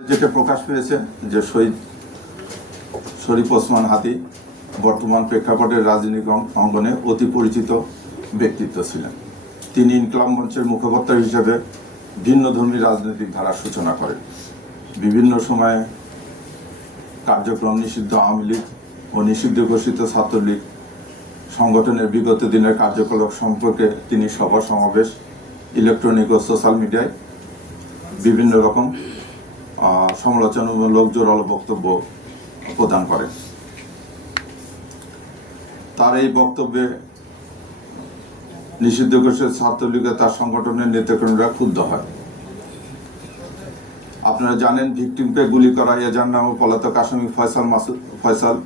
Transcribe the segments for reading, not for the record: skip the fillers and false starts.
যেটা প্রকাশ পেয়েছে যে শহীদ শরীফ ওসমান হাদি বর্তমান প্রেক্ষাপটের রাজনৈতিক অঙ্গনে অতি পরিচিত ব্যক্তিত্ব ছিলেন। তিনি ইনকলাব মঞ্চের মুখপাত্র হিসেবে ভিন্নধর্মী রাজনৈতিক ধারার সূচনা করেন। বিভিন্ন সময়ে কার্যক্রম নিষিদ্ধ আওয়ামী লীগ ও নিষিদ্ধ ঘোষিত ছাত্রলীগ সংগঠনের বিগত দিনের কার্যকলাপ সম্পর্কে তিনি সভা সমাবেশ, ইলেকট্রনিক ও সোশ্যাল মিডিয়ায় বিভিন্ন রকম সমালোচনামূলক জোরালো বক্তব্য প্রদান করেন। তার এই বক্তব্যে নিষিদ্ধ ঘোষিত ছাত্রলীগে তার সংগঠনের নেতাকর্মীরা ক্ষুব্ধ হয়। আপনারা জানেন, ভিকটিমকে গুলি করা এজার নামে পলাতক আসামি ফয়সাল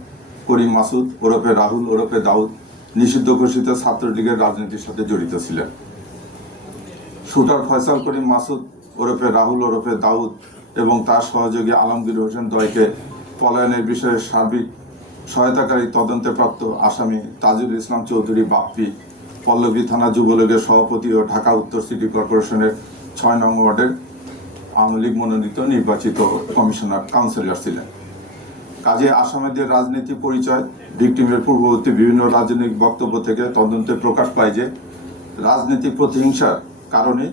করিম মাসুদ ওরফে রাহুল ওরফে দাউদ নিষিদ্ধ ঘোষিত ছাত্রলীগের রাজনীতির সাথে জড়িত ছিলেন। শুটার ফয়সাল করিম মাসুদ ওরফে রাহুল ওরফে দাউদ এবং তার সহযোগী আলমগীর হোসেন দ্বয়কে পলায়নের বিষয়ে সার্বিক সহায়তাকারী তদন্তে প্রাপ্ত আসামি তাজুল ইসলাম চৌধুরী বাপ্পি পল্লবী থানা যুবলীগের সভাপতি ও ঢাকা উত্তর সিটি কর্পোরেশনের ৬ নং ওয়ার্ডের আওয়ামী লীগ মনোনীত নির্বাচিত কমিশনার কাউন্সিলর ছিলেন। কাজে আসামিদের রাজনীতি পরিচয়, ভিকটিমের পূর্ববর্তী বিভিন্ন রাজনৈতিক বক্তব্য থেকে তদন্তে প্রকাশ পায় যে রাজনৈতিক প্রতিহিংসার কারণে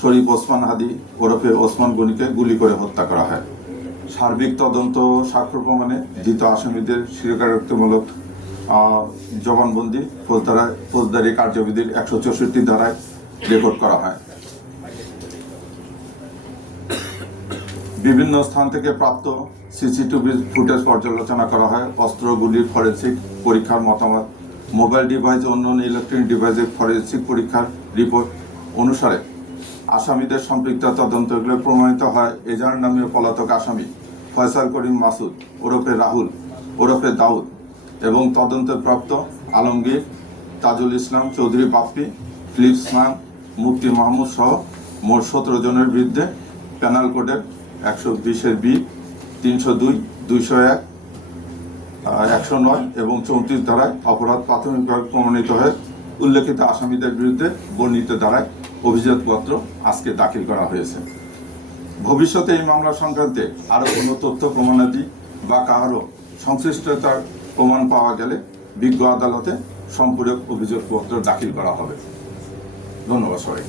শরীফ ওসমান হাদি ওরফে ওসমান গনিকে গুলি করে হত্যা করা হয়। সার্বিক তদন্ত সাক্ষ্য প্রমাণে ধৃত আসামিদের স্বীকারোক্তিমূলক জবানবন্দি ফৌজদারি কার্যবিধির ১৬৪ ধারায় রেকর্ড করা হয়। বিভিন্ন স্থান থেকে প্রাপ্ত সিসিটিভি ফুটেজ পর্যালোচনা করা হয়। অস্ত্র গুলির ফরেনসিক পরীক্ষার মতামত, মোবাইল ডিভাইস ও অন্যান্য ইলেকট্রনিক ডিভাইসের ফরেনসিক পরীক্ষার রিপোর্ট অনুসারে আসামিদের সম্পৃক্ততা তদন্তগুলো প্রমাণিত হয়। এজাহার নামীয় পলাতক আসামি ফয়সাল করিম মাসুদ ওরফে রাহুল ওরফে দাউদ এবং তদন্তে প্রাপ্ত আলমগীর, তাজুল ইসলাম চৌধুরী বাপ্পি, ফিলিপস খান, মুফতি মাহমুদ সহ মোট ১৭ জনের বিরুদ্ধে পেনাল কোডের ১২০-এর বি, ৩০২, ২০১, ১০৯ এবং ৩৪ ধারায় অপরাধ প্রাথমিকভাবে প্রমাণিত হয়ে উল্লেখিত আসামিদের বিরুদ্ধে বর্ণিত ধারায় অভিযোগপত্র আজকে দাখিল করা হয়েছে। ভবিষ্যতে এই মামলা সংক্রান্তে আরও কোনো তথ্য প্রমাণাদি বা কারো সংশ্লিষ্টতার প্রমাণ পাওয়া গেলে বিজ্ঞ আদালতে সম্পূরক অভিযোগপত্র দাখিল করা হবে। ধন্যবাদ সবাই।